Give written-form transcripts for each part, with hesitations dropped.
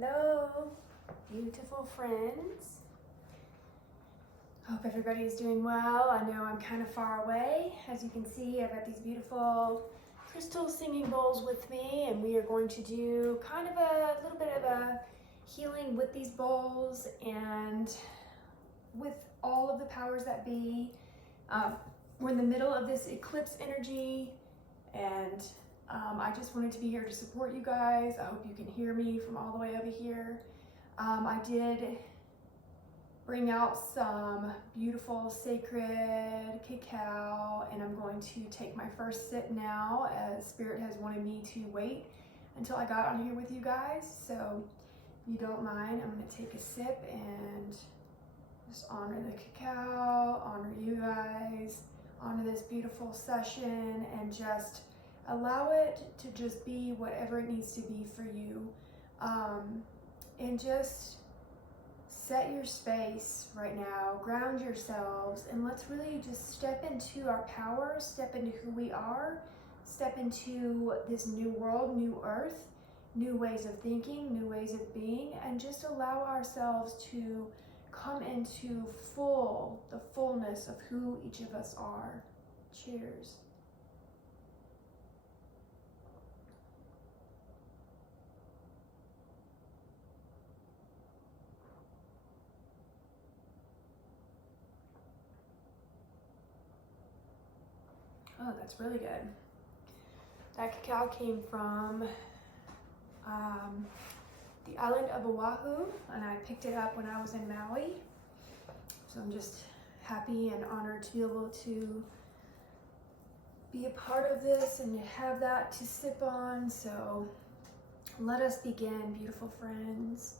Hello, beautiful friends. Hope everybody's doing well. I know I'm kind of far away. As you can see, I've got these beautiful crystal singing bowls with me, and we are going to do kind of a little bit of a healing with these bowls and with all of the powers that be. We're in the middle of this eclipse energy, and I just wanted to be here to support you guys. I hope you can hear me from all the way over here. I did bring out some beautiful sacred cacao, and I'm going to take my first sip now, as Spirit has wanted me to wait until I got on here with you guys. So if you don't mind, I'm going to take a sip and just honor the cacao, honor you guys, honor this beautiful session, and just allow it to just be whatever it needs to be for you. And just set your space right now, ground yourselves, and let's really just step into our power, step into who we are, step into this new world, new earth, new ways of thinking, new ways of being, and just allow ourselves to come into the fullness of who each of us are. Cheers. Oh, that's really good. That cacao came from the island of Oahu, and I picked it up when I was in Maui. So I'm just happy and honored to be able to be a part of this and have that to sip on. So let us begin, beautiful friends.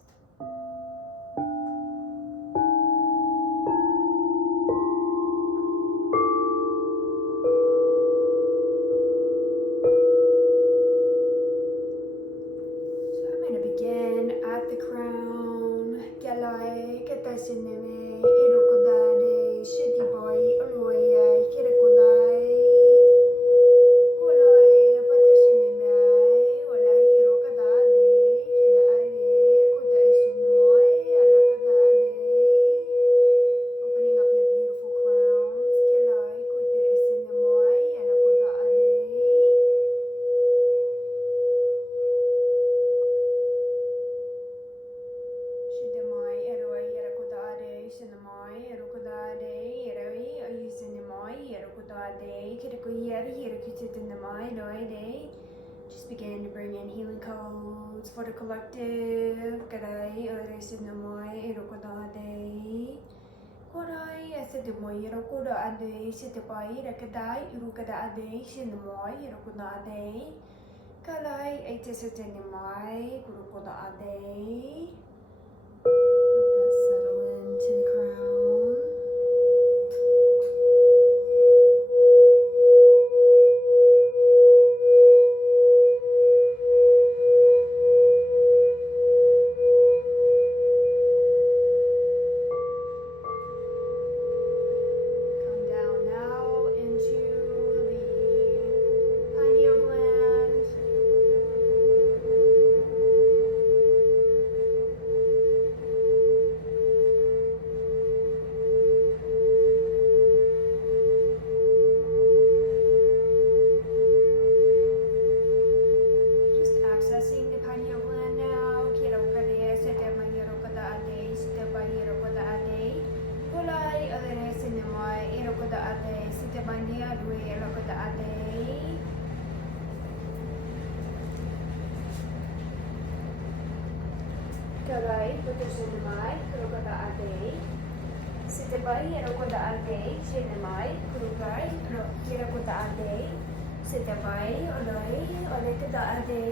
Just begin to bring in healing codes for the collective. Kadai Eresinamai Erokodade. Kodai Esedemoy Erokodade. Sitapai Rekadai Urukadade. Sinamoi Erokodade. Kalai Etesetenimai Gurukodade. Let that settle into the crown. Kalai Putusunamai Kurukadaade. Sitabai Erokodaade. Sinamai Kurukai Kirakodaade. Sitabai Oloi Olekadaade.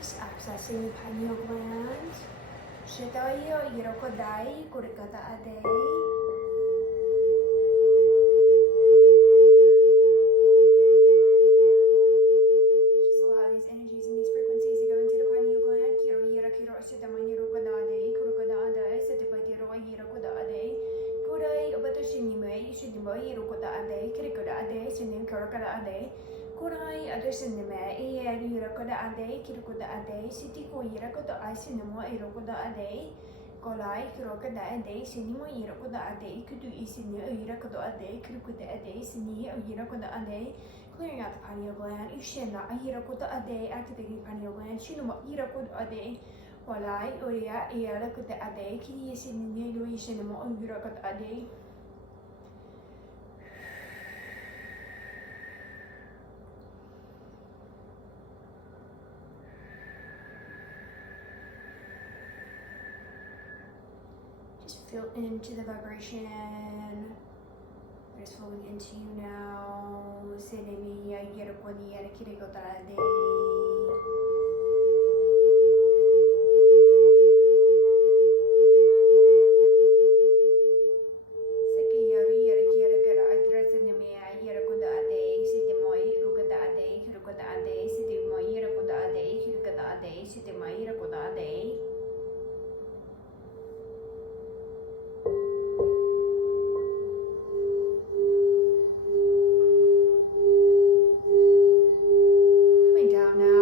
Just accessing the pineal gland. Shitai Yerokodai Kurikadaade. Kurai adesinime e yurakoda ade, kirukoda ade, sitiko yurakoda isinimo erokoda ade, kolai kirokoda ade, sinimo yurakoda ade, kudu isini yurakoda ade, kirukoda ade, sini yurakoda ade, clearing out the pineal gland, ishena yurakoda ade, activating the pineal gland, shinuma yurakoda ade, kolai oria yurakoda ade, kiri isini yurakoda yurakoda ade. Just feel into the vibration. That is flowing into you now. Senemi yarakoni yarakirikotade. Sekiyari yarakirikara adrasenemi yarakodade. Sitemoi rukodade. Kirukodade. Sitemoi yarakodade. Kirukodade. Sitemoi yarakodade. Down now.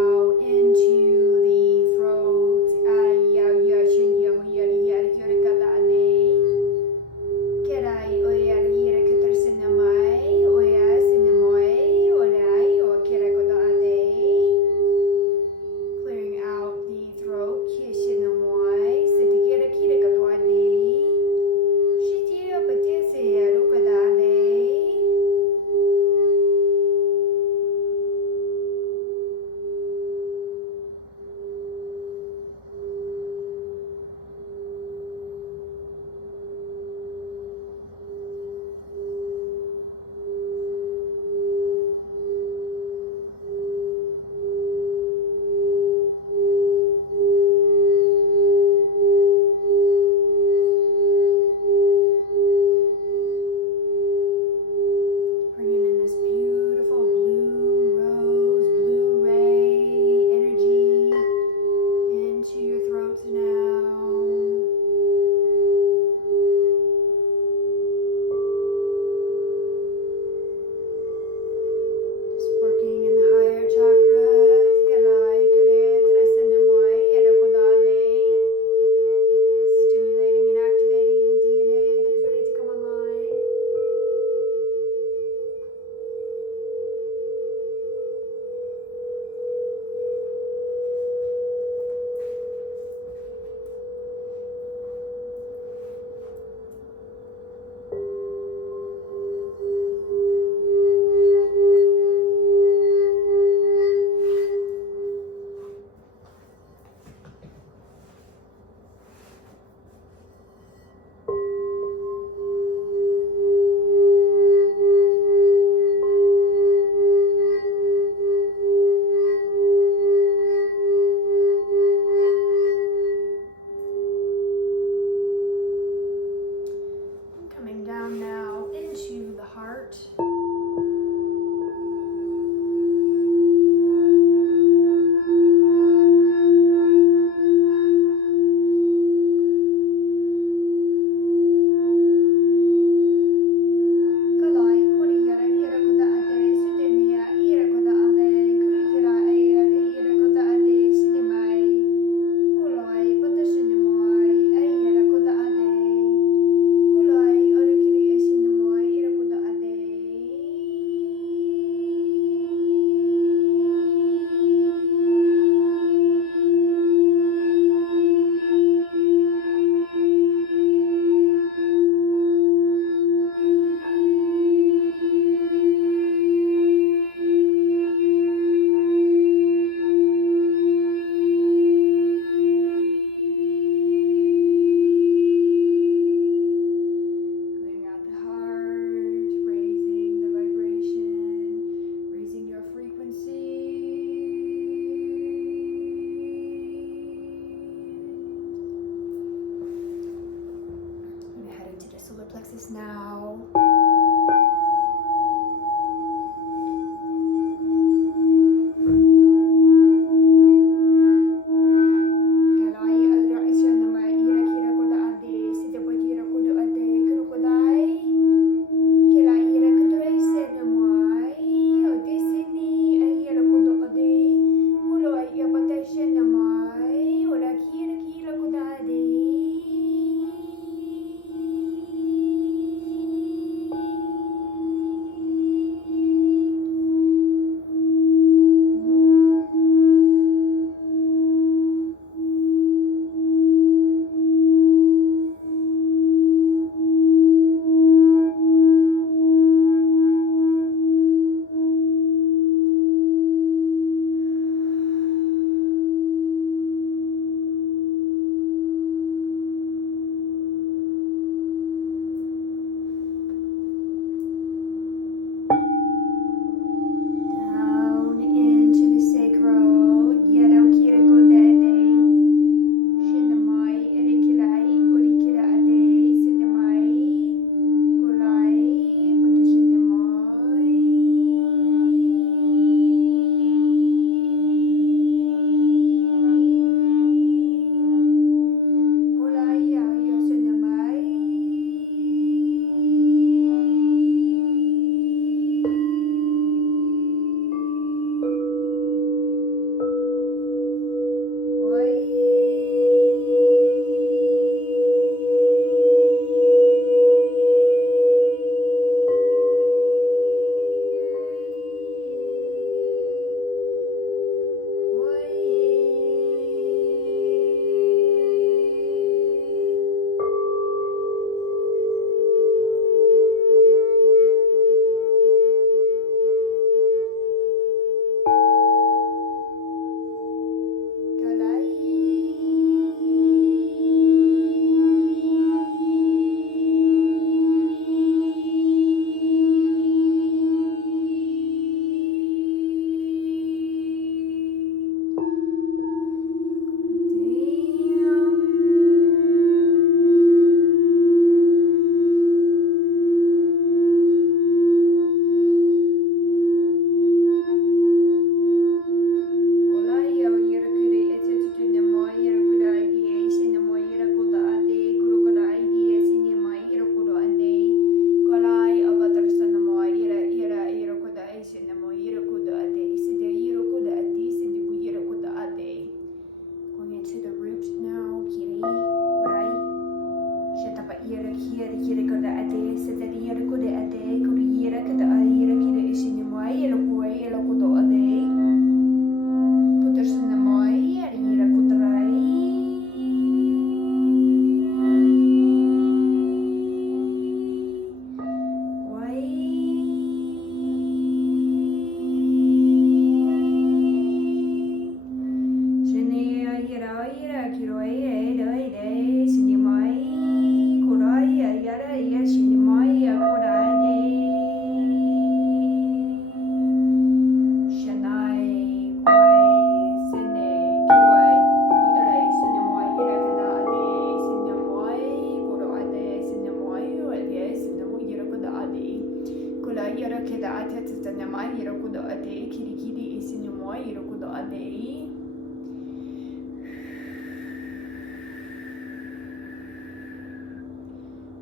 keda atetata nama yirakudo ade kirikidi isinumo yirakudo ade.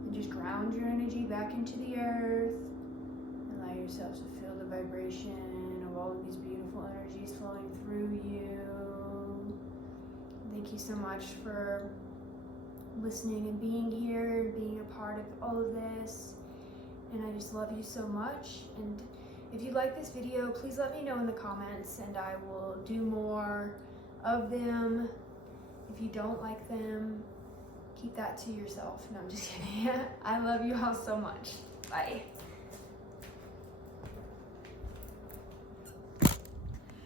And just ground your energy back into the earth. Allow yourself to feel the vibration of all of these beautiful energies flowing through you. Thank you so much for listening and being here and being a part of all of this. And I just love you so much. And if you like this video, please let me know in the comments and I will do more of them. If you don't like them, keep that to yourself. No, I'm just kidding. I love you all so much. Bye.